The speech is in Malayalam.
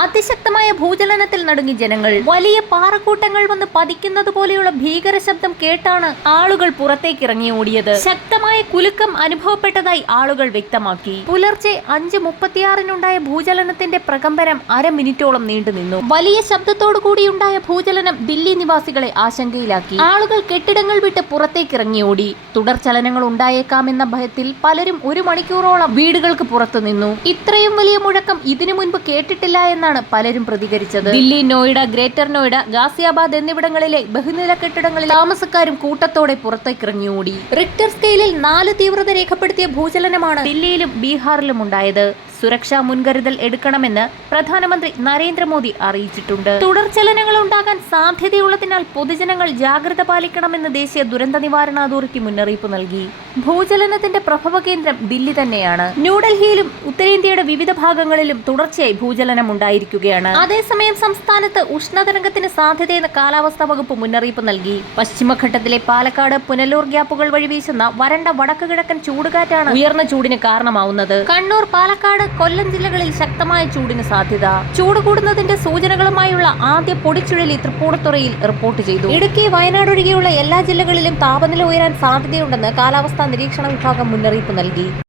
അതിശക്തമായ ഭൂചലനത്തിൽ നടുങ്ങി ജനങ്ങൾ. വലിയ പാറക്കൂട്ടങ്ങൾ വന്ന് പതിക്കുന്നത് പോലെയുള്ള ഭീകര ശബ്ദം കേട്ടാണ് ആളുകൾ പുറത്തേക്ക് ഇറങ്ങി ഓടിയത്. ശക്തമായ കുലുക്കം അനുഭവപ്പെട്ടതായി ആളുകൾ വ്യക്തമാക്കി. പുലർച്ചെ അഞ്ച് മുപ്പത്തിയാറിനുണ്ടായ ഭൂചലനത്തിന്റെ പ്രകമ്പനം അര മിനിറ്റോളം നീണ്ടുനിന്നു വലിയ ശബ്ദത്തോടു കൂടിയുണ്ടായ ഭൂചലനം ദില്ലി നിവാസികളെ ആശങ്കയിലാക്കി. ആളുകൾ കെട്ടിടങ്ങൾ വിട്ട് പുറത്തേക്ക് ഇറങ്ങി ഓടി. തുടർ ചലനങ്ങൾ ഉണ്ടായേക്കാമെന്ന ഭയത്തിൽ പലരും ഒരു മണിക്കൂറോളം വീടുകൾക്ക് പുറത്തു നിന്നു. ഇത്രയും വലിയ മുഴക്കം ഇതിനു മുൻപ് കേട്ടിട്ടില്ല എന്നാണ് പലരും പ്രതികരിച്ചത്. ദില്ലി നോയിഡ ഗ്രേറ്റർ നോയിഡ ഗാസിയാബാദ് എന്നിവിടങ്ങളിലെ ബഹുനില കെട്ടിടങ്ങളിൽ താമസക്കാരും കൂട്ടത്തോടെ പുറത്തേക്ക് ഓടി. റിക്ടർ സ്കെയിലിൽ നാല് തീവ്രത രേഖപ്പെടുത്തിയ ഭൂചലനമാണ് ദില്ലിയിലും ബീഹാറിലും ഉണ്ടായത്. സുരക്ഷാ മുൻകരുതൽ എടുക്കണമെന്ന് പ്രധാനമന്ത്രി നരേന്ദ്രമോദി അറിയിച്ചിട്ടുണ്ട്. തുടർചലനങ്ങൾ ഉണ്ടാകാൻ സാധ്യതയുള്ളതിനാൽ പൊതുജനങ്ങൾ ജാഗ്രത പാലിക്കണമെന്ന് ദേശീയ ദുരന്ത നിവാരണ അതോറിറ്റി മുന്നറിയിപ്പ് നൽകി. ഭൂചലനത്തിന്റെ പ്രഭവ കേന്ദ്രം ദില്ലി തന്നെയാണ്. ന്യൂഡൽഹിയിലും ഉത്തരേന്ത്യയുടെ വിവിധ ഭാഗങ്ങളിലും തുടർച്ചയായി ഭൂചലനം ഉണ്ടായിരിക്കുകയാണ്. അതേസമയം സംസ്ഥാനത്ത് ഉഷ്ണതരംഗത്തിന് സാധ്യതയെന്ന് കാലാവസ്ഥാ വകുപ്പ് മുന്നറിയിപ്പ് നൽകി. പശ്ചിമഘട്ടത്തിലെ പാലക്കാട് പുനലൂർ ഗ്യാപ്പുകൾ വഴി വീശുന്ന വരണ്ട വടക്ക് കിഴക്കൻ ചൂടുകാറ്റാണ് ഉയർന്ന ചൂടിന് കാരണമാവുന്നത്. കണ്ണൂർ പാലക്കാട് കൊല്ലം ജില്ലകളിൽ ശക്തമായ ചൂടിന് സാധ്യത. ചൂട് കൂടുന്നതിന്റെ സൂചനകളുമായുള്ള ആദ്യ പൊടിച്ചുഴലി തൃപ്പൂണിത്തുറയിൽ റിപ്പോർട്ട് ചെയ്തു. ഇടുക്കി വയനാട് ഒഴികെയുള്ള എല്ലാ ജില്ലകളിലും താപനില ഉയരാൻ സാധ്യതയുണ്ടെന്ന് കാലാവസ്ഥാ നിരീക്ഷണ വിഭാഗം മുന്നറിയിപ്പ് നൽകി.